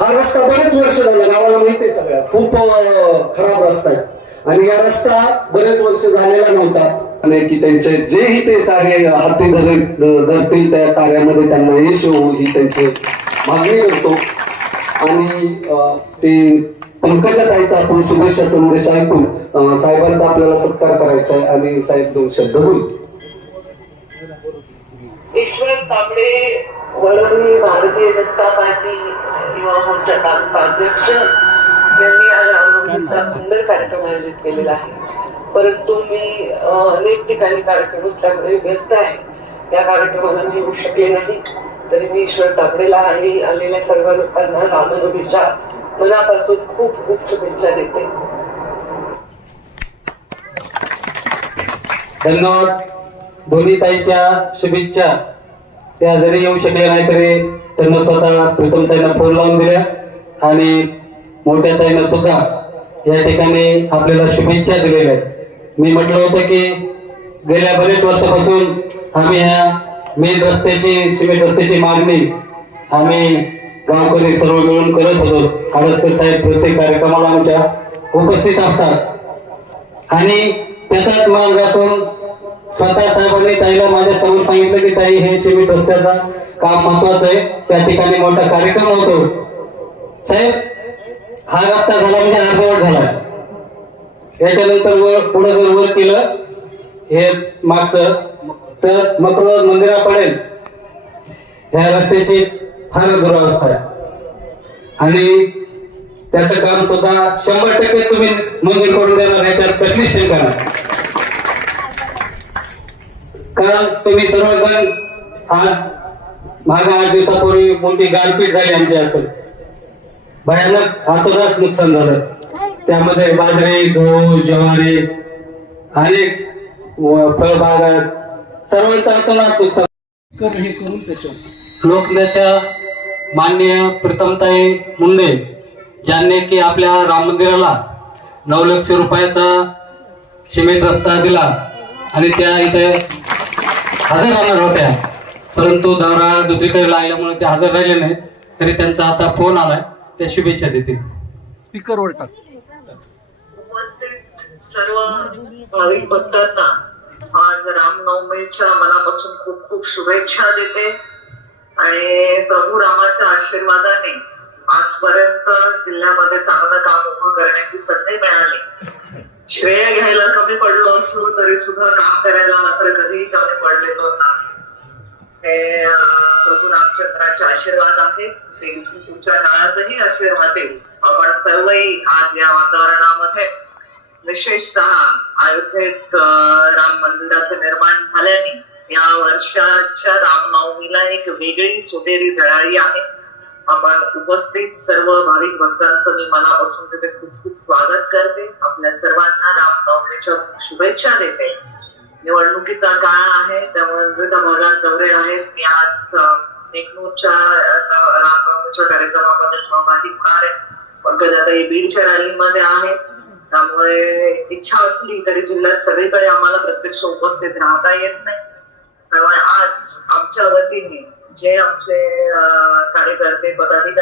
हा रस्ता बरेच वर्ष झाला गावाला माहिती आहे सगळ्या. खूप खराब रस्ता आहे. आणि या रस्ता बरेच वर्ष झालेला नव्हता. आणि की त्यांचे जेही ते कार्य हाती धर- धरतील त्या कार्यामध्ये त्यांना यश येऊ ही त्यांची मागणी करतो आणि ते पंकजा ताईचा आपण शुभेच्छा संदेश ऐकून साहेबांचा आपल्याला सत्कार करायचा आहे आणि साहेब दोन शब्द बोलतील. ईश्वर तांबडे वडवणी भारतीय जनता पार्टी युवा मोर्चा अध्यक्ष यांनी आज आवडीचा सुंदर कार्यक्रम आयोजित केलेला आहे. परंतु मी अनेक ठिकाणी कार्यक्रम असल्यामुळे व्यस्त आहे. या कार्यक्रमाला मी येऊ शकले नाही. तरी मी ईश्वर तापडेला आणि आलेल्या सर्व लोकांना रामनवमीच्या मनापासून खूप खूप शुभेच्छा देते. धन्यवाद. दोन्ही ताईच्या शुभेच्छा. त्या जरी येऊ शकल्या नाही तरी त्यांना स्वतः प्रथम ताईंना फोन लावून दिल्या. आणि मोठ्या ताईनं सुद्धा या ठिकाणी आपल्याला शुभेच्छा दिलेल्या आहेत. मी म्हटलं होतं की गेल्या बरेच वर्षापासून आम्ही ह्या मेन रस्त्याची सिमेंट रस्त्याची मागणी आम्ही गावकरी सर्व मिळून करत होतो. आडसकर साहेब प्रत्येक कार्यक्रमाला आमच्या उपस्थित असतात. आणि त्याच्याच मार्गातून स्वतः साहेबांनी ताईला माझ्यासमोर सांगितलं की ताई हे सिमेंट धोत्याचा काम महत्वाचं आहे. त्या ठिकाणी मोठा कार्यक्रम होतो. साहेब हा रस्ता झाला म्हणजे अर्धवट झाला. याच्यानंतर वर पुढे जर वर केलं हे मागचं तर मकर मंदिरा पडेल. ह्या रस्त्याची फार दुरावस्था आहे. आणि त्याचं काम सुद्धा शंभर टक्के तुम्ही मंजूर करून देणार याच्यात कसलीच शंका नाही. कारण तुम्ही सर्वजण आज मागे आठ दिवसापूर्वी मोठी गारपीट झाली आमच्या हातून भयानक हातोहात नुकसान झालं. त्यामध्ये बाजरी गहू ज्वारी अनेक व- फळबागा सर्वांचं हातोहात नुकसान. लोकनेत्या माननीय प्रीतमताई मुंडे ज्यांनी की आपल्या राम मंदिराला नऊ लक्ष रुपयाचा सिमेंट रस्ता दिला आणि त्या इथे हजर राहणार होत्या. परंतु दौरा दुसरीकडे लागल्यामुळे ते हजर राहिले नाहीत. तरी त्यांचा आता फोन आलाय. त्या शुभेच्छा देतील. टाक उपस्थित सर्व भाविक भक्तांना आज रामनवमीच्या मनापासून खूप खूप शुभेच्छा देते. आणि प्रभू रामाच्या आशीर्वादाने आजपर्यंत जिल्ह्यामध्ये चांगलं काम उभं करण्याची संधी मिळाली. श्रेय घ्यायला कमी पडलो असलो तरी सुद्धा काम करायला मात्र कधीही कमी पडलेलो नाही हे प्रभू रामचंद्राचे आशीर्वाद आहेत ते इथून तुमच्या काळातही आशीर्वाद देईल आपण सर्वही आज या वातावरणामध्ये विशेषतः अयोध्येत राम मंदिराचं निर्माण झाल्याने या वर्षाच्या रामनवमीला एक वेगळी सोनेरी झळाळी आहे. उपस्थित सर्व भाविक भक्तांचं मी मनापासून तिथे खूप खूप स्वागत करते. आपल्या सर्वांना रामनवमीच्या शुभेच्छा देते. निवडणुकीचा काळ आहे त्यामुळे विविध भागात दौरे आहेत. मी आज अं, नेकनूरच्या रामनवमीच्या कार्यक्रमामध्ये सहभागी होणार आहे. पंकजाताई बीडच्या रॅलीमध्ये आहे. त्यामुळे इच्छा असली तरी जिल्ह्यात सगळीकडे आम्हाला प्रत्यक्ष उपस्थित राहता येत नाही. त्यामुळे आज आमच्या वतीने जे आमचे अं, कार्यकर्ते पदाधिकारी